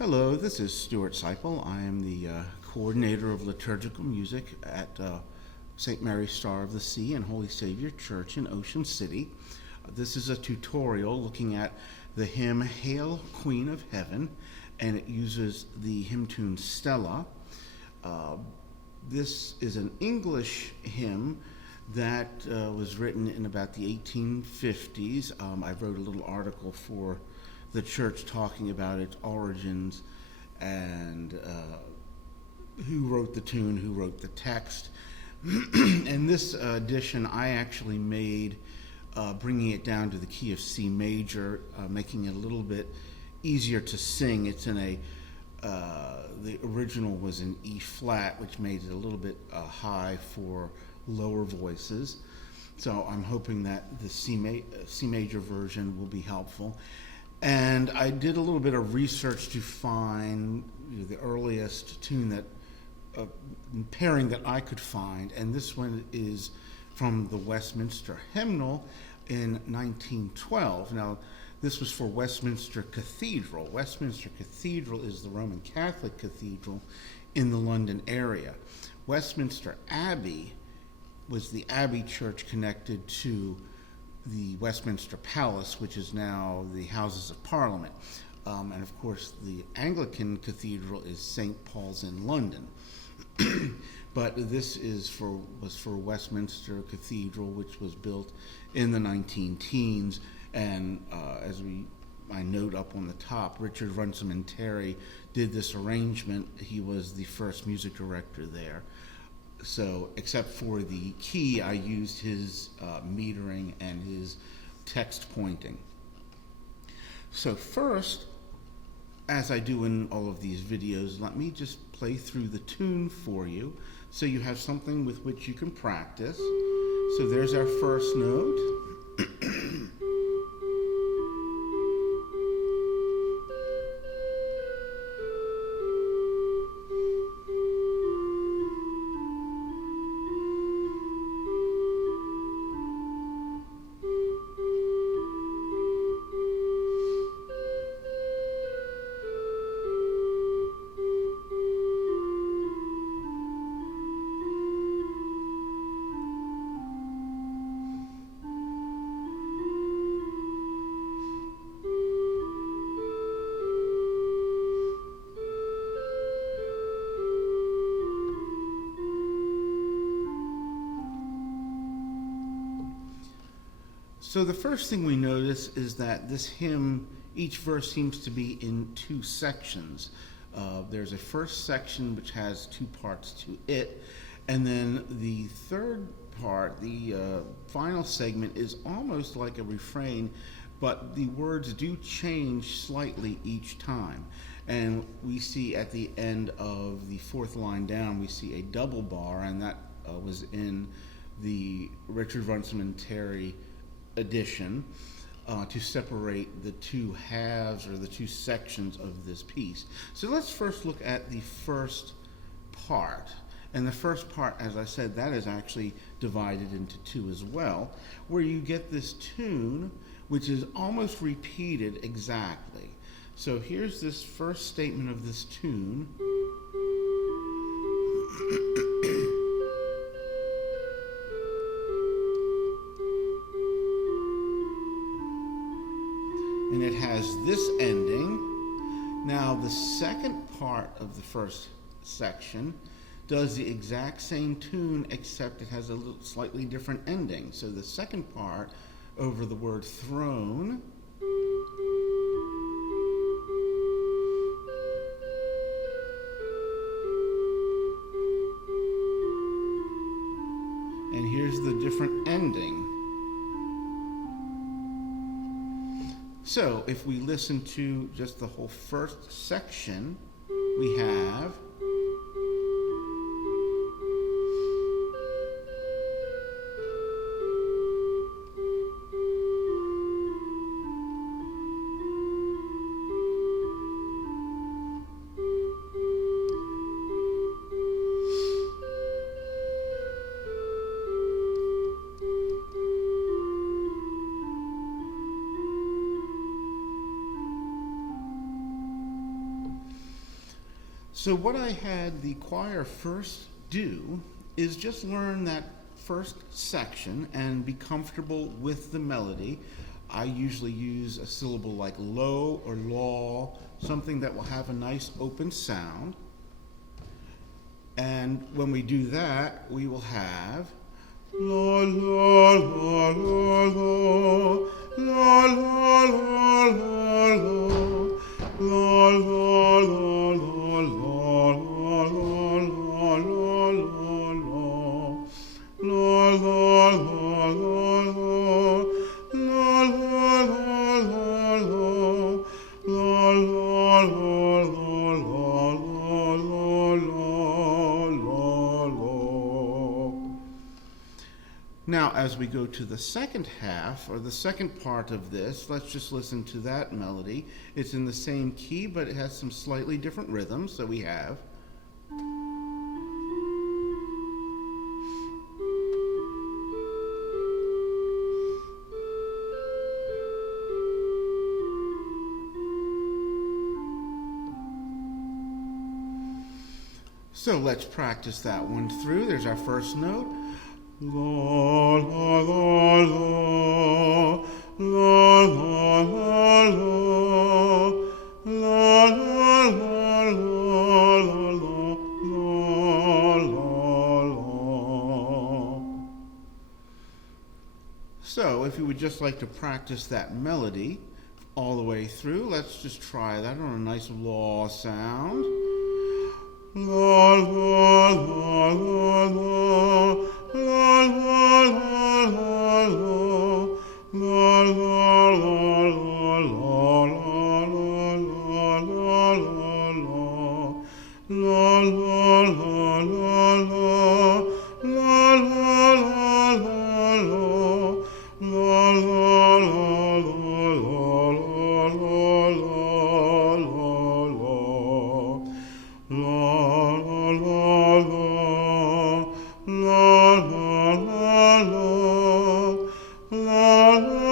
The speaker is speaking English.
Hello, this is Stuart Seipel. I am the coordinator of liturgical music at St. Mary's Star of the Sea and Holy Savior Church in Ocean City. This is a tutorial looking at the hymn Hail Queen of Heaven, and it uses the hymn tune Stella. This is an English hymn that was written in about the 1850s. I wrote a little article for the church talking about its origins and who wrote the tune, who wrote the text. And this edition I actually made bringing it down to the key of C major, making it a little bit easier to sing. It's in the original was in E flat, which made it a little bit high for lower voices. So I'm hoping that the C major version will be helpful. And I did a little bit of research to find the earliest tune that pairing that I could find, and this one is from the Westminster Hymnal in 1912. Now, this was for Westminster Cathedral. Westminster Cathedral is the Roman Catholic cathedral in the London area. Westminster Abbey was the Abbey church connected to the Westminster Palace, which is now the Houses of Parliament. And of course, the Anglican Cathedral is St. Paul's in London. But this was for Westminster Cathedral, which was built in the 19 teens. And as I note up on the top, Richard Runciman and Terry did this arrangement. He was the first music director there. So, except for the key, I used his metering and his text pointing. So first, as I do in all of these videos, let me just play through the tune for you so you have something with which you can practice. So there's our first note. So the first thing we notice is that this hymn, each verse seems to be in two sections. There's a first section which has two parts to it, and then the third part, the final segment, is almost like a refrain, but the words do change slightly each time. And we see at the end of the fourth line down, we see a double bar, and that was in the Richard Runciman and Terry edition to separate the two halves or the two sections of this piece. So let's first look at the first part. And the first part, as I said, that is actually divided into two as well, where you get this tune which is almost repeated exactly. So here's this first statement of this tune. And it has this ending. Now, the second part of the first section does the exact same tune, except it has a slightly different ending. So the second part, over the word throne, and here's the different ending. So if we listen to just the whole first section, we have So what I had the choir first do is just learn that first section and be comfortable with the melody. I usually use a syllable like lo or law, something that will have a nice open sound. And when we do that, we will have la la la la la la la la la la la la Now, as we go to the second half, or the second part of this, let's just listen to that melody. It's in the same key, but it has some slightly different rhythms. So we have. So let's practice that one through. There's our first note. La la la la la la la la la la. So if you would just like to practice that melody all the way through, let's just try that on a nice law sound. La la la la la. La la la la la la la la la la la